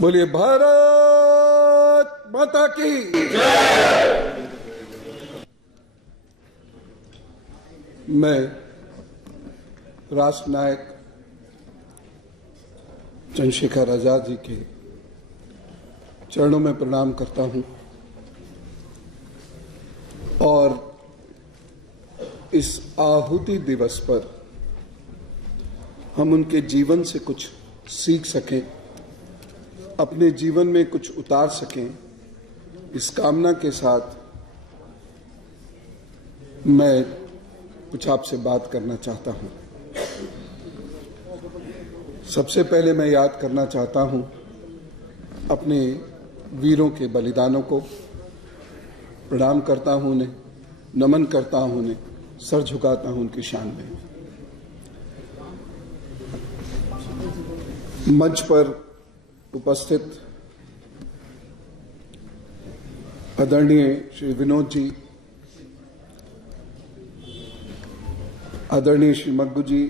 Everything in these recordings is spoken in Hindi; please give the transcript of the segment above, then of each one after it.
बोलिए भारत माता की जय। मैं राष्ट्र नायक चंद्रशेखर आजाद जी के चरणों में प्रणाम करता हूं और इस आहुति दिवस पर हम उनके जीवन से कुछ सीख सकें, अपने जीवन में कुछ उतार सकें, इस कामना के साथ मैं कुछ आपसे बात करना चाहता हूं। सबसे पहले मैं याद करना चाहता हूं अपने वीरों के बलिदानों को, प्रणाम करता हूं उन्हें, नमन करता हूं उन्हें, सर झुकाता हूं उनकी शान में। मंच पर उपस्थित आदरणीय श्री विनोद जी, आदरणीय श्री मग्गू जी,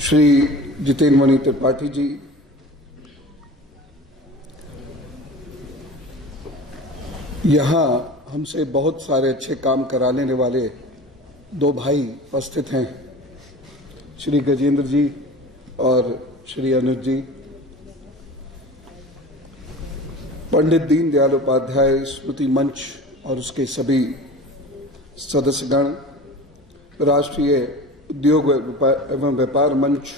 श्री जितेंद्र मणि त्रिपाठी जी, यहां हमसे बहुत सारे अच्छे काम कराने वाले दो भाई उपस्थित हैं, श्री गजेंद्र जी और श्री अनुज जी, पंडित दीनदयाल उपाध्याय स्मृति मंच और उसके सभी सदस्यगण, राष्ट्रीय उद्योग एवं व्यापार मंच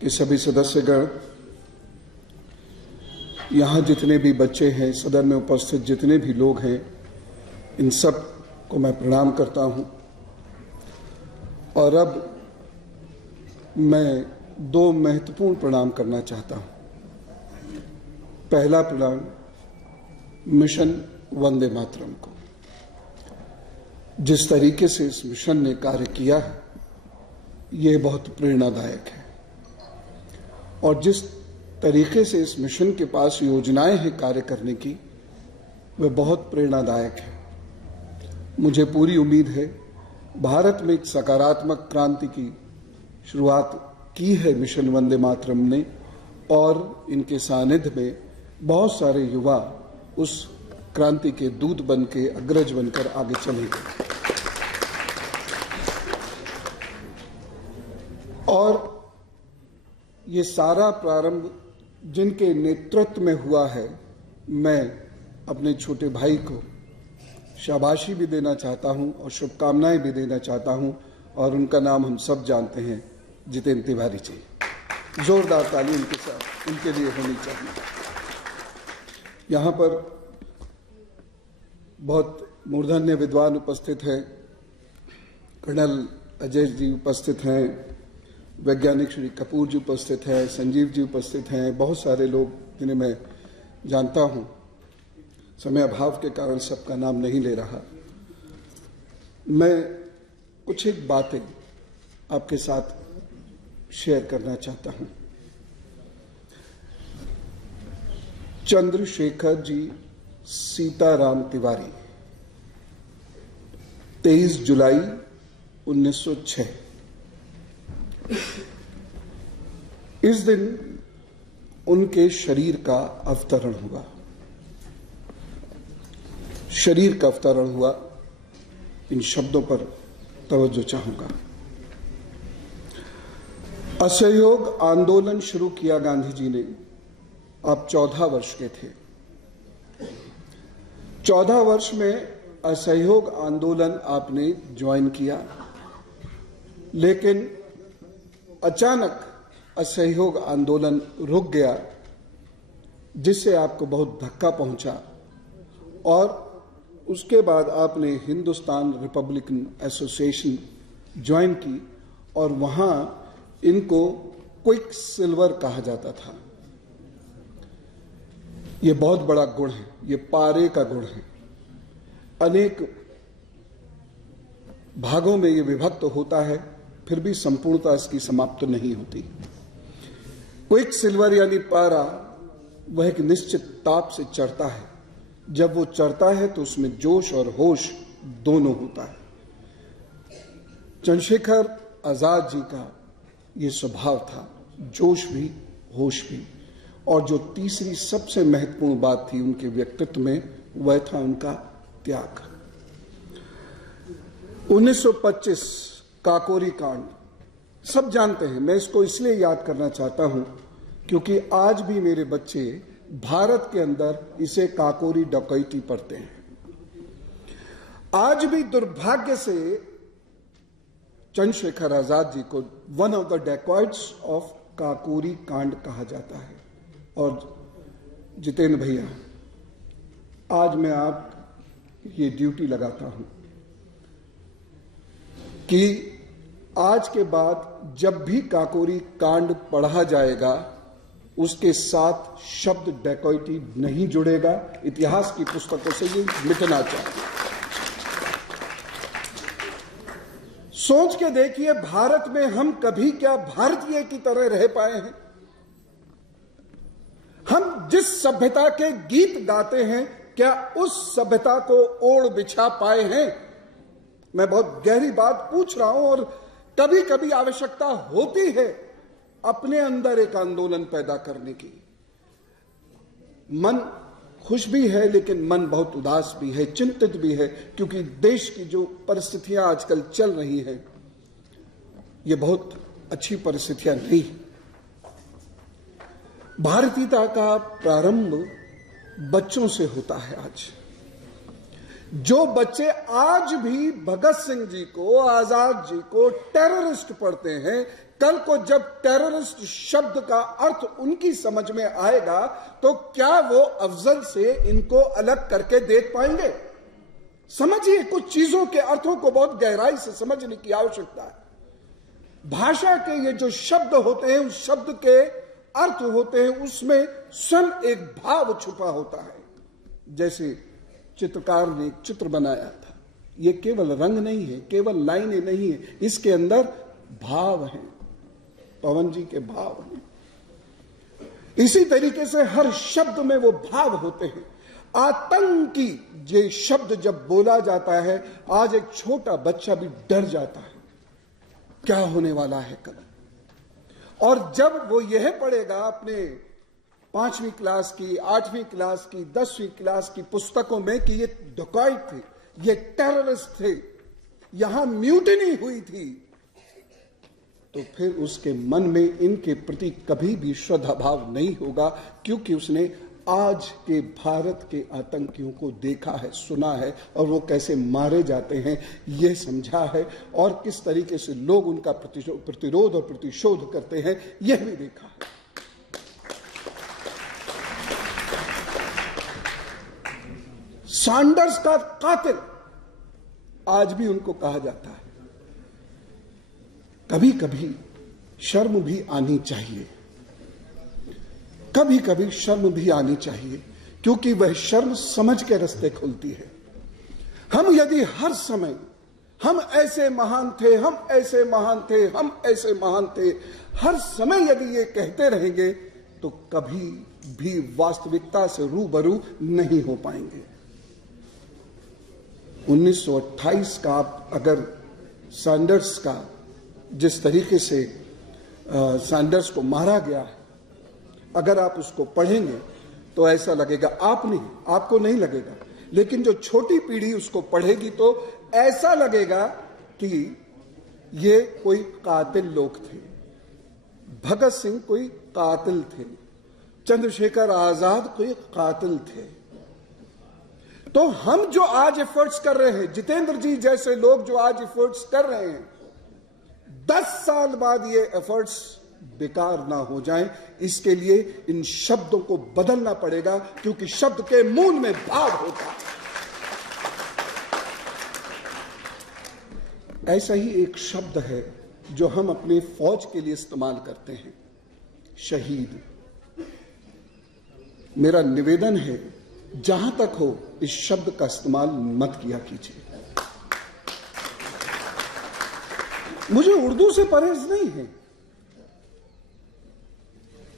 के सभी सदस्यगण, यहाँ जितने भी बच्चे हैं, सदन में उपस्थित जितने भी लोग हैं, इन सब को मैं प्रणाम करता हूँ। और अब मैं दो महत्वपूर्ण प्रणाम करना चाहता हूँ। पहला प्रणाम मिशन वंदे मातरम को। जिस तरीके से इस मिशन ने कार्य किया है, ये बहुत प्रेरणादायक है और जिस तरीके से इस मिशन के पास योजनाएं हैं कार्य करने की, वह बहुत प्रेरणादायक है। मुझे पूरी उम्मीद है भारत में एक सकारात्मक क्रांति की शुरुआत की है मिशन वंदे मातरम ने और इनके सानिध्य में बहुत सारे युवा उस क्रांति के दूत बन के, अग्रज बनकर आगे चलेंगे। और ये सारा प्रारंभ जिनके नेतृत्व में हुआ है, मैं अपने छोटे भाई को शाबाशी भी देना चाहता हूं और शुभकामनाएं भी देना चाहता हूं, और उनका नाम हम सब जानते हैं, जितेंद्र तिवारी जी। जोरदार ताली उनके साथ उनके लिए होनी चाहिए। यहाँ पर बहुत मूर्धन्य विद्वान उपस्थित हैं, कर्नल अजय जी उपस्थित हैं, वैज्ञानिक श्री कपूर जी उपस्थित हैं, संजीव जी उपस्थित हैं, बहुत सारे लोग जिन्हें मैं जानता हूं। समय अभाव के कारण सबका नाम नहीं ले रहा। मैं कुछ एक बातें आपके साथ शेयर करना चाहता हूं। चंद्रशेखर जी सीताराम तिवारी, 23 जुलाई 1906। इस दिन उनके शरीर का अवतरण हुआ। शरीर का अवतरण हुआ, इन शब्दों पर तवज्जो चाहूंगा। असहयोग आंदोलन शुरू किया गांधी जी ने। आप 14 वर्ष के थे। 14 वर्ष में असहयोग आंदोलन आपने ज्वाइन किया, लेकिन अचानक असहयोग आंदोलन रुक गया, जिससे आपको बहुत धक्का पहुंचा और उसके बाद आपने हिंदुस्तान रिपब्लिकन एसोसिएशन ज्वाइन की और वहां इनको क्विक सिल्वर कहा जाता था। ये बहुत बड़ा गुण है, ये पारे का गुण है। अनेक भागों में ये विभक्त होता है, फिर भी संपूर्णता इसकी समाप्त नहीं होती। क्विक सिल्वर यानी पारा, वह एक निश्चित ताप से चढ़ता है। जब वो चढ़ता है तो उसमें जोश और होश दोनों होता है। चंद्रशेखर आजाद जी का ये स्वभाव था, जोश भी होश भी। और जो तीसरी सबसे महत्वपूर्ण बात थी उनके व्यक्तित्व में, वह था उनका त्याग। 1925 काकोरी कांड सब जानते हैं। मैं इसको इसलिए याद करना चाहता हूं क्योंकि आज भी मेरे बच्चे भारत के अंदर इसे काकोरी डकैती पढ़ते हैं। आज भी दुर्भाग्य से चंद्रशेखर आजाद जी को one of the dacoits of Kakori कांड कहा जाता है। और जितेंद्र भैया, आज मैं आप ये ड्यूटी लगाता हूं कि आज के बाद जब भी काकोरी कांड पढ़ा जाएगा उसके साथ शब्द डकैती नहीं जुड़ेगा। इतिहास की पुस्तकों से ये मिटना चाहिए। सोच के देखिए, भारत में हम कभी क्या भारतीय की तरह रह पाए हैं? हम जिस सभ्यता के गीत गाते हैं, क्या उस सभ्यता को ओढ़ बिछा पाए हैं? मैं बहुत गहरी बात पूछ रहा हूं। और कभी कभी आवश्यकता होती है अपने अंदर एक आंदोलन पैदा करने की। मन खुश भी है लेकिन मन बहुत उदास भी है, चिंतित भी है, क्योंकि देश की जो परिस्थितियां आजकल चल रही हैं ये बहुत अच्छी परिस्थितियां नहीं। भारतीयता का प्रारंभ बच्चों से होता है। आज जो बच्चे आज भी भगत सिंह जी को, आजाद जी को टेररिस्ट पढ़ते हैं, कल को जब टेररिस्ट शब्द का अर्थ उनकी समझ में आएगा तो क्या वो अफजल से इनको अलग करके देख पाएंगे? समझिए, कुछ चीजों के अर्थों को बहुत गहराई से समझने की आवश्यकता है। भाषा के ये जो शब्द होते हैं, उस शब्द के अर्थ होते हैं, उसमें स्वयं एक भाव छुपा होता है। जैसे चित्रकार ने एक चित्र बनाया था, ये केवल रंग नहीं है, केवल लाइनें नहीं है, इसके अंदर भाव हैं, पवन जी के भाव हैं। इसी तरीके से हर शब्द में वो भाव होते हैं। आतंकी ये शब्द जब बोला जाता है, आज एक छोटा बच्चा भी डर जाता है, क्या होने वाला है कल। और जब वो यह पढ़ेगा अपने 5वीं क्लास की, 8वीं क्लास की, 10वीं क्लास की पुस्तकों में कि ये डकैत थे, ये टेररिस्ट थे, यहां म्यूटिनी हुई थी, तो फिर उसके मन में इनके प्रति कभी भी श्रद्धा भाव नहीं होगा, क्योंकि उसने आज के भारत के आतंकियों को देखा है, सुना है, और वो कैसे मारे जाते हैं यह समझा है, और किस तरीके से लोग उनका प्रतिरोध और प्रतिशोध करते हैं यह भी देखा है। सैंडर्स का कातिल आज भी उनको कहा जाता है। कभी कभी शर्म भी आनी चाहिए, कभी कभी शर्म भी आनी चाहिए, क्योंकि वह शर्म समझ के रास्ते खुलती है। हम यदि हर समय हम ऐसे महान थे, हम ऐसे महान थे, हम ऐसे महान थे, हर समय यदि ये कहते रहेंगे तो कभी भी वास्तविकता से रूबरू नहीं हो पाएंगे। 1928 का आप अगर सैंडर्स का, जिस तरीके से सैंडर्स को मारा गया है, अगर आप उसको पढ़ेंगे तो ऐसा लगेगा, आपको नहीं लगेगा, लेकिन जो छोटी पीढ़ी उसको पढ़ेगी तो ऐसा लगेगा कि ये कोई कातिल लोग थे। भगत सिंह कोई कातिल थे, चंद्रशेखर आजाद कोई कातिल थे। तो हम जो आज एफर्ट्स कर रहे हैं, जितेंद्र जी जैसे लोग जो आज एफर्ट्स कर रहे हैं, 10 साल बाद ये एफर्ट्स बेकार ना हो जाएं, इसके लिए इन शब्दों को बदलना पड़ेगा, क्योंकि शब्द के मूल में भाव होता है। ऐसा ही एक शब्द है जो हम अपने फौज के लिए इस्तेमाल करते हैं, शहीद। मेरा निवेदन है, जहां तक हो इस शब्द का इस्तेमाल मत किया कीजिए। मुझे उर्दू से परहेज नहीं है।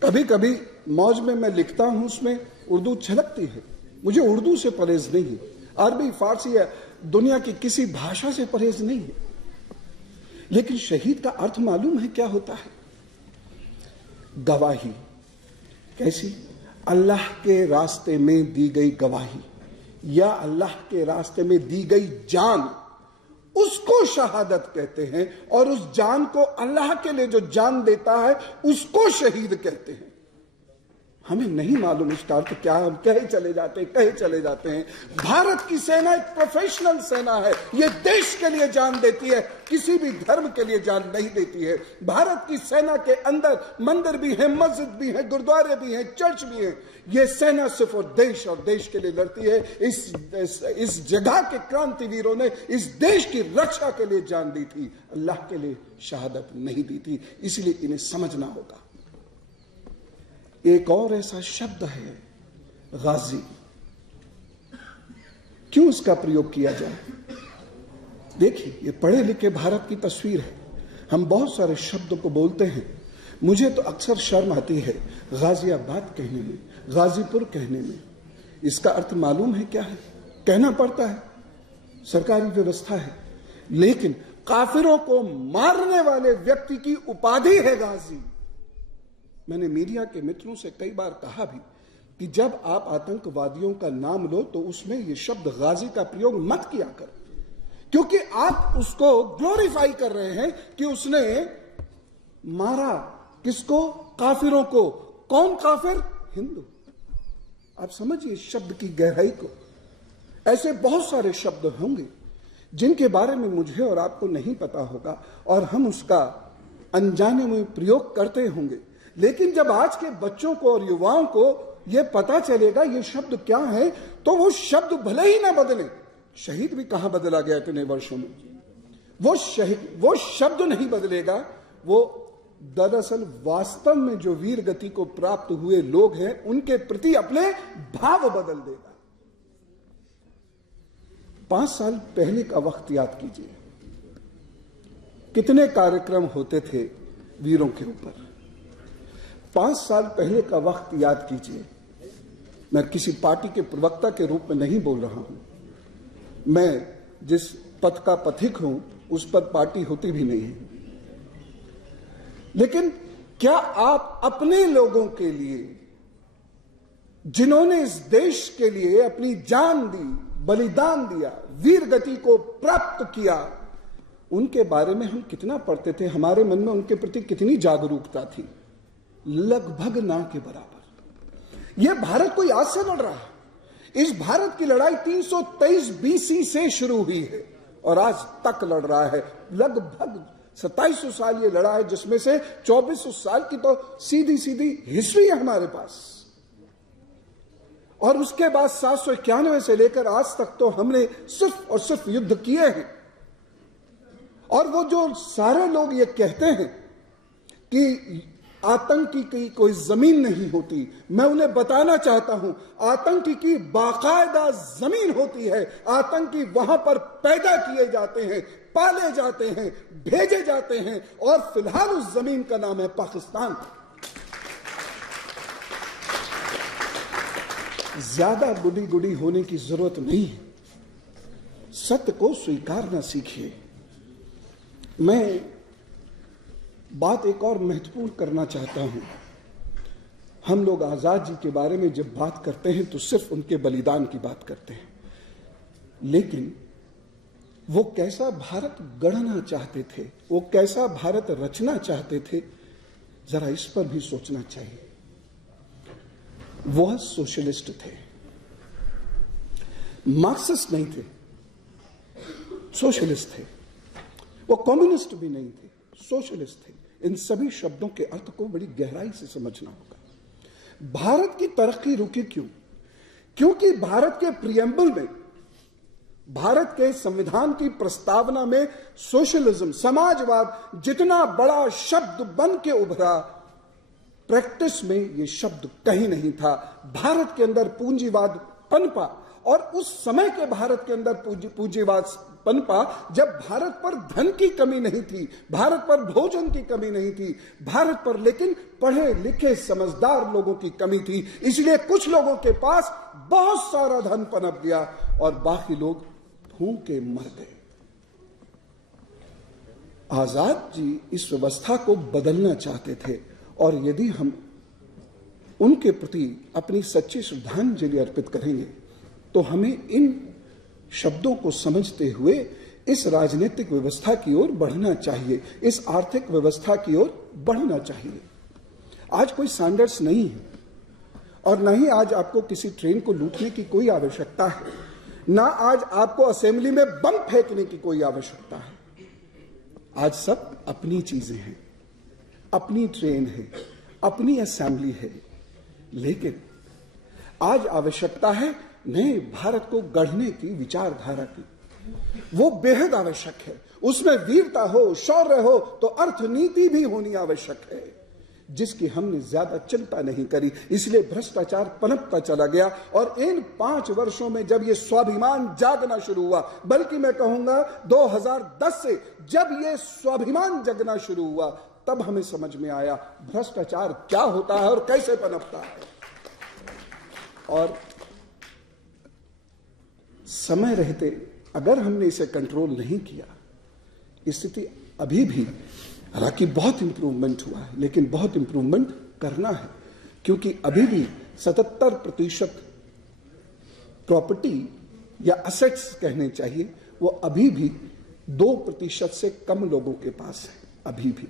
कभी कभी मौज में मैं लिखता हूं, उसमें उर्दू छलकती है, मुझे उर्दू से परहेज नहीं है। अरबी, फारसी या दुनिया की किसी भाषा से परहेज नहीं है। लेकिन शहीद का अर्थ मालूम है क्या होता है? गवाही कैसी? अल्लाह के रास्ते में दी गई गवाही या अल्लाह के रास्ते में दी गई जान, उसको शहादत कहते हैं। और उस जान को, अल्लाह के लिए जो जान देता है, उसको शहीद कहते हैं। हमें नहीं मालूम इसका अर्थ क्या, हम कहे चले जाते हैं। भारत की सेना एक प्रोफेशनल सेना है। ये देश के लिए जान देती है, किसी भी धर्म के लिए जान नहीं देती है। भारत की सेना के अंदर मंदिर भी हैं, मस्जिद भी हैं, गुरुद्वारे भी हैं, चर्च भी हैं। ये सेना सिर्फ और देश के लिए लड़ती है। इस जगह के क्रांतिवीरों ने इस देश की रक्षा के लिए जान दी थी, अल्लाह के लिए शहादत नहीं दी थी। इसलिए इन्हें समझना होगा। एक और ऐसा शब्द है गाजी, क्यों इसका प्रयोग किया जाए? देखिए, ये पढ़े लिखे भारत की तस्वीर है। हम बहुत सारे शब्दों को बोलते हैं। मुझे तो अक्सर शर्म आती है गाजियाबाद कहने में, गाजीपुर कहने में। इसका अर्थ मालूम है क्या है? कहना पड़ता है, सरकारी व्यवस्था है। लेकिन काफिरों को मारने वाले व्यक्ति की उपाधि है गाजी। मैंने मीडिया के मित्रों से कई बार कहा भी कि जब आप आतंकवादियों का नाम लो तो उसमें यह शब्द गाजी का प्रयोग मत किया करो, क्योंकि आप उसको ग्लोरीफाई कर रहे हैं कि उसने मारा किसको? काफिरों को। कौन काफिर? हिंदू। आप समझिए शब्द की गहराई को। ऐसे बहुत सारे शब्द होंगे जिनके बारे में मुझे और आपको नहीं पता होगा और हम उसका अनजाने में प्रयोग करते होंगे। लेकिन जब आज के बच्चों को और युवाओं को यह पता चलेगा ये शब्द क्या है, तो वो शब्द भले ही ना बदले। शहीद भी कहां बदला गया इतने वर्षों में? वो शब्द नहीं बदलेगा। वो दरअसल वास्तव में जो वीर गति को प्राप्त हुए लोग हैं उनके प्रति अपने भाव बदल देगा। 5 साल पहले का वक्त याद कीजिए, कितने कार्यक्रम होते थे वीरों के ऊपर। 5 साल पहले का वक्त याद कीजिए। मैं किसी पार्टी के प्रवक्ता के रूप में नहीं बोल रहा हूं। मैं जिस पथ का पथिक हूं उस पर पार्टी होती भी नहीं है। लेकिन क्या आप अपने लोगों के लिए, जिन्होंने इस देश के लिए अपनी जान दी, बलिदान दिया, वीर गति को प्राप्त किया, उनके बारे में हम कितना पढ़ते थे? हमारे मन में उनके प्रति कितनी जागरूकता थी? लगभग ना के बराबर। यह भारत कोई आज से लड़ रहा है। इस भारत की लड़ाई 323 BC से शुरू हुई है और आज तक लड़ रहा है। लगभग 2700 साल ये लड़ा है, जिसमें से 2400 साल की तो सीधी हिस्ट्री है हमारे पास। और उसके बाद 791 से लेकर आज तक तो हमने सिर्फ और सिर्फ युद्ध किए हैं। और वो जो सारे लोग ये कहते हैं कि आतंकी की कोई जमीन नहीं होती, मैं उन्हें बताना चाहता हूं आतंकी की बाकायदा जमीन होती है। आतंकी वहां पर पैदा किए जाते हैं, पाले जाते हैं, भेजे जाते हैं और फिलहाल उस जमीन का नाम है पाकिस्तान। ज्यादा गुडी गुडी होने की जरूरत नहीं है। सत्य को स्वीकारना सीखिए। मैं बात एक और महत्वपूर्ण करना चाहता हूं। हम लोग आजाद जी के बारे में जब बात करते हैं तो सिर्फ उनके बलिदान की बात करते हैं, लेकिन वो कैसा भारत गढ़ना चाहते थे, वो कैसा भारत रचना चाहते थे, जरा इस पर भी सोचना चाहिए। वह सोशलिस्ट थे, मार्क्सिस्ट नहीं थे, सोशलिस्ट थे। वो कम्युनिस्ट भी नहीं थे, सोशलिस्ट थे। इन सभी शब्दों के अर्थ को बड़ी गहराई से समझना होगा। भारत की तरक्की रुकी क्यों? क्योंकि भारत के प्रियम्बल में, भारत के संविधान की प्रस्तावना में सोशलिज्म, समाजवाद जितना बड़ा शब्द बन के उभरा, प्रैक्टिस में यह शब्द कहीं नहीं था। भारत के अंदर पूंजीवाद पनपा और उस समय के भारत के अंदर पूंजीवाद पनपा जब भारत पर धन की कमी नहीं थी, भारत पर भोजन की कमी नहीं थी, भारत पर लेकिन पढ़े लिखे समझदार लोगों की कमी थी। इसलिए कुछ लोगों के पास बहुत सारा धन पनप गया और बाकी लोग भूखे मर गए। आजाद जी इस व्यवस्था को बदलना चाहते थे और यदि हम उनके प्रति अपनी सच्ची श्रद्धांजलि अर्पित करेंगे तो हमें इन शब्दों को समझते हुए इस राजनीतिक व्यवस्था की ओर बढ़ना चाहिए, इस आर्थिक व्यवस्था की ओर बढ़ना चाहिए। आज कोई सैंडर्स नहीं है और न ही आज आपको किसी ट्रेन को लूटने की कोई आवश्यकता है, ना आज आपको असेंबली में बम फेंकने की कोई आवश्यकता है। आज सब अपनी चीजें हैं, अपनी ट्रेन है, अपनी असेंबली है, लेकिन आज आवश्यकता है नए भारत को गढ़ने की विचारधारा की। वो बेहद आवश्यक है। उसमें वीरता हो, शौर्य हो, तो अर्थनीति भी होनी आवश्यक है, जिसकी हमने ज्यादा चिंता नहीं करी। इसलिए भ्रष्टाचार पनपता चला गया और इन 5 वर्षों में जब ये स्वाभिमान जागना शुरू हुआ, बल्कि मैं कहूंगा 2010 से जब ये स्वाभिमान जगना शुरू हुआ, तब हमें समझ में आया भ्रष्टाचार क्या होता है और कैसे पनपता है। और समय रहते अगर हमने इसे कंट्रोल नहीं किया, स्थिति अभी भी, हालांकि बहुत इंप्रूवमेंट हुआ है, लेकिन बहुत इंप्रूवमेंट करना है, क्योंकि अभी भी 77% प्रॉपर्टी या असेट्स कहने चाहिए, वो अभी भी 2% से कम लोगों के पास है। अभी भी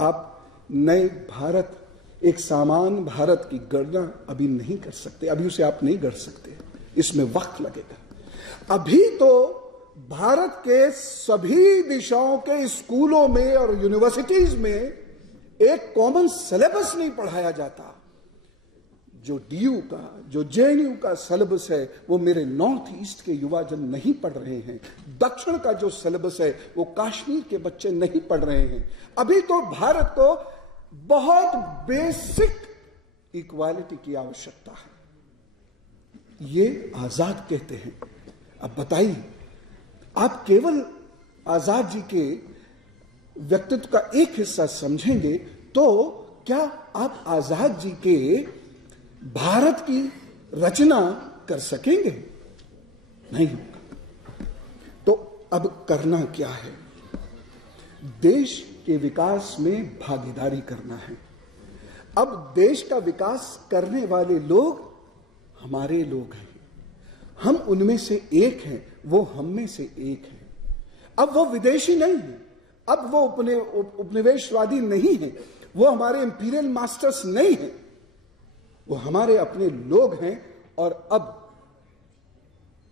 आप नए भारत, एक समान भारत की गणना अभी नहीं कर सकते, अभी उसे आप नहीं गढ़ सकते, इसमें वक्त लगेगा। अभी तो भारत के सभी दिशाओं के स्कूलों में और यूनिवर्सिटीज में एक कॉमन सिलेबस नहीं पढ़ाया जाता। जो डीयू का, जो जेएनयू का सिलेबस है, वो मेरे नॉर्थ ईस्ट के युवा जन नहीं पढ़ रहे हैं। दक्षिण का जो सिलेबस है, वो कश्मीर के बच्चे नहीं पढ़ रहे हैं। अभी तो भारत को बहुत बेसिक इक्वालिटी की आवश्यकता है। ये आजाद कहते हैं। अब बताइए, आप केवल आजाद जी के व्यक्तित्व का एक हिस्सा समझेंगे तो क्या आप आजाद जी के भारत की रचना कर सकेंगे? नहीं होगा। तो अब करना क्या है? देश के विकास में भागीदारी करना है। अब देश का विकास करने वाले लोग हमारे लोग हैं, हम उनमें से एक हैं, वो हम में से एक हैं। अब वो विदेशी नहीं है, अब वो उपनिवेशवादी नहीं है, वो हमारे इंपीरियल मास्टर्स नहीं है, वो हमारे अपने लोग हैं। और अब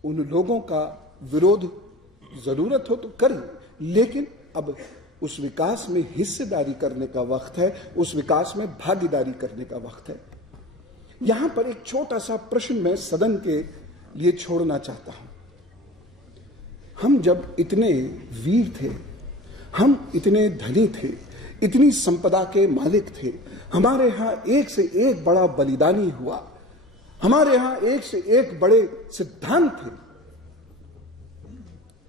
उन लोगों का विरोध जरूरत हो तो करें, लेकिन अब उस विकास में हिस्सेदारी करने का वक्त है, उस विकास में भागीदारी करने का वक्त है। यहां पर एक छोटा सा प्रश्न मैं सदन के लिए छोड़ना चाहता हूं। हम जब इतने वीर थे, हम इतने धनी थे, इतनी संपदा के मालिक थे, हमारे यहां एक से एक बड़ा बलिदानी हुआ, हमारे यहां एक से एक बड़े सिद्धांत थे,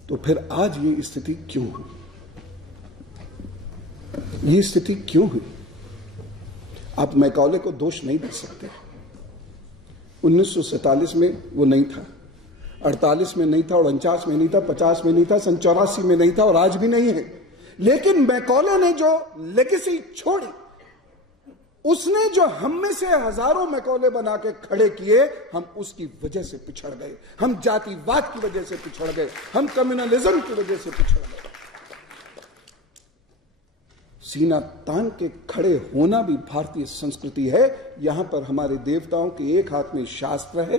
तो फिर आज ये स्थिति क्यों हुई? ये स्थिति क्यों हुई? आप मैकॉले को दोष नहीं दे सकते। 1947 में वो नहीं था, 48 में नहीं था, 49 में नहीं था, 50 में नहीं था, 84 में नहीं था और आज भी नहीं है। लेकिन मैकॉले ने जो लेगेसी छोड़ी, उसने जो हम में से हजारों मैकॉले बना के खड़े किए, हम उसकी वजह से पिछड़ गए, हम जातिवाद की वजह से पिछड़ गए, हम कम्युनलिज्म की वजह से पिछड़ गए। सीना तान के खड़े होना भी भारतीय संस्कृति है। यहां पर हमारे देवताओं के एक हाथ में शास्त्र है,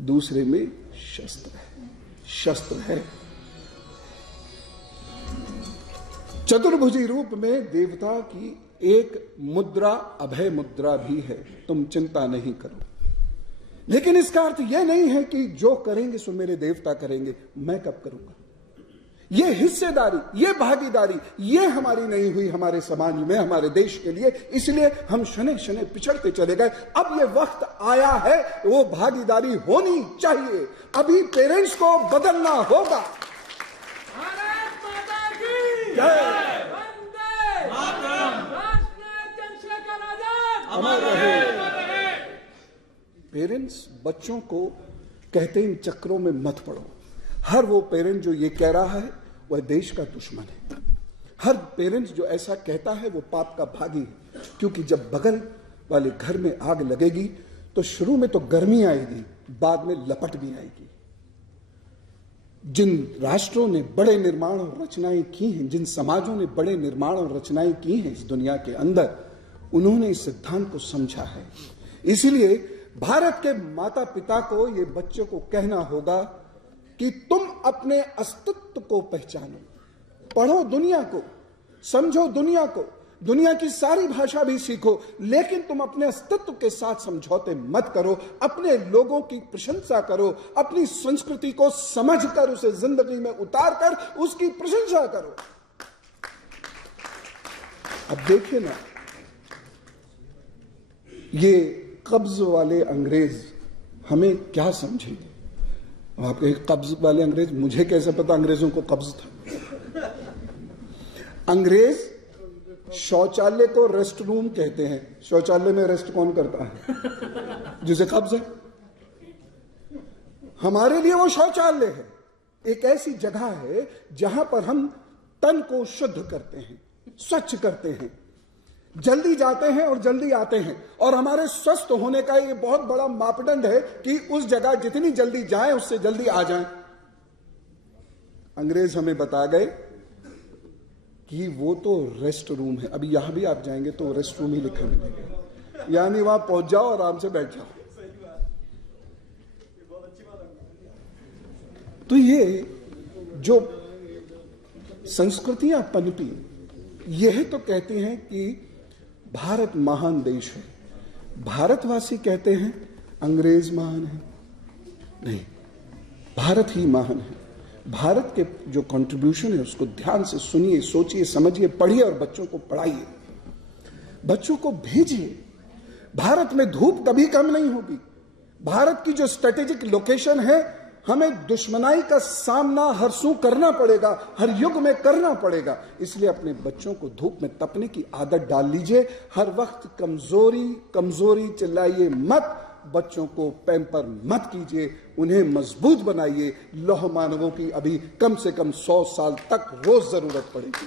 दूसरे में शस्त्र है। शस्त्र है, चतुर्भुजी रूप में देवता की एक मुद्रा अभय मुद्रा भी है, तुम चिंता नहीं करो। लेकिन इसका अर्थ यह नहीं है कि जो करेंगे सो मेरे देवता करेंगे, मैं कब करूंगा। ये हिस्सेदारी, ये भागीदारी, ये हमारी नहीं हुई हमारे समाज में, हमारे देश के लिए। इसलिए हम शने शने पिछड़ते चले गए। अब ये वक्त आया है, वो भागीदारी होनी चाहिए। अभी पेरेंट्स को बदलना होगा। भारत माता की जय। वंदे मातरम। राष्ट्र चंद्रशेखर आजाद अमर रहे। पेरेंट्स बच्चों को कहते इन चक्रों में मत पड़ो। हर वो पेरेंट जो ये कह रहा है वह देश का दुश्मन है। हर पेरेंट्स जो ऐसा कहता है वो पाप का भागी है, क्योंकि जब बगल वाले घर में आग लगेगी तो शुरू में तो गर्मी आएगी, बाद में लपट भी आएगी। जिन राष्ट्रों ने बड़े निर्माण और रचनाएं की हैं, जिन समाजों ने बड़े निर्माण और रचनाएं की हैं इस दुनिया के अंदर, उन्होंने इस सिद्धांत को समझा है। इसीलिए भारत के माता पिता को, ये बच्चों को कहना होगा कि तुम अपने अस्तित्व को पहचानो, पढ़ो दुनिया को, समझो दुनिया को, दुनिया की सारी भाषा भी सीखो, लेकिन तुम अपने अस्तित्व के साथ समझौते मत करो। अपने लोगों की प्रशंसा करो, अपनी संस्कृति को समझकर उसे जिंदगी में उतार कर उसकी प्रशंसा करो। अब देखिए ना, ये कब्ज वाले अंग्रेज हमें क्या समझेंगे? आप कब्ज वाले अंग्रेज, मुझे कैसे पता अंग्रेजों को कब्ज था? अंग्रेज शौचालय को रेस्ट रूम कहते हैं। शौचालय में रेस्ट कौन करता है? जिसे कब्ज है। हमारे लिए वो शौचालय है, एक ऐसी जगह है जहां पर हम तन को शुद्ध करते हैं, स्वच्छ करते हैं, जल्दी जाते हैं और जल्दी आते हैं। और हमारे स्वस्थ होने का ये बहुत बड़ा मापदंड है कि उस जगह जितनी जल्दी जाएं उससे जल्दी आ जाएं। अंग्रेज हमें बता गए कि वो तो रेस्ट रूम है। अभी यहां भी आप जाएंगे तो रेस्ट रूम ही लिखा मिलेगा, यानी वहां पहुंच जाओ, आराम से बैठ जाओ। तो ये जो संस्कृतियां पनपी, यह तो कहती हैं कि भारत महान देश है। भारतवासी कहते हैं अंग्रेज महान है। नहीं, भारत ही महान है। भारत के जो कंट्रीब्यूशन है उसको ध्यान से सुनिए, सोचिए, समझिए, पढ़िए और बच्चों को पढ़ाइए, बच्चों को भेजिए। भारत में धूप कभी कम नहीं होगी। भारत की जो स्ट्रेटेजिक लोकेशन है, हमें दुश्मनाई का सामना हर सू करना पड़ेगा, हर युग में करना पड़ेगा। इसलिए अपने बच्चों को धूप में तपने की आदत डाल लीजिए। हर वक्त कमजोरी कमजोरी चिल्लाइए मत, बच्चों को पैम्पर मत कीजिए, उन्हें मजबूत बनाइए। लौह मानवों की अभी कम से कम 100 साल तक रोज जरूरत पड़ेगी।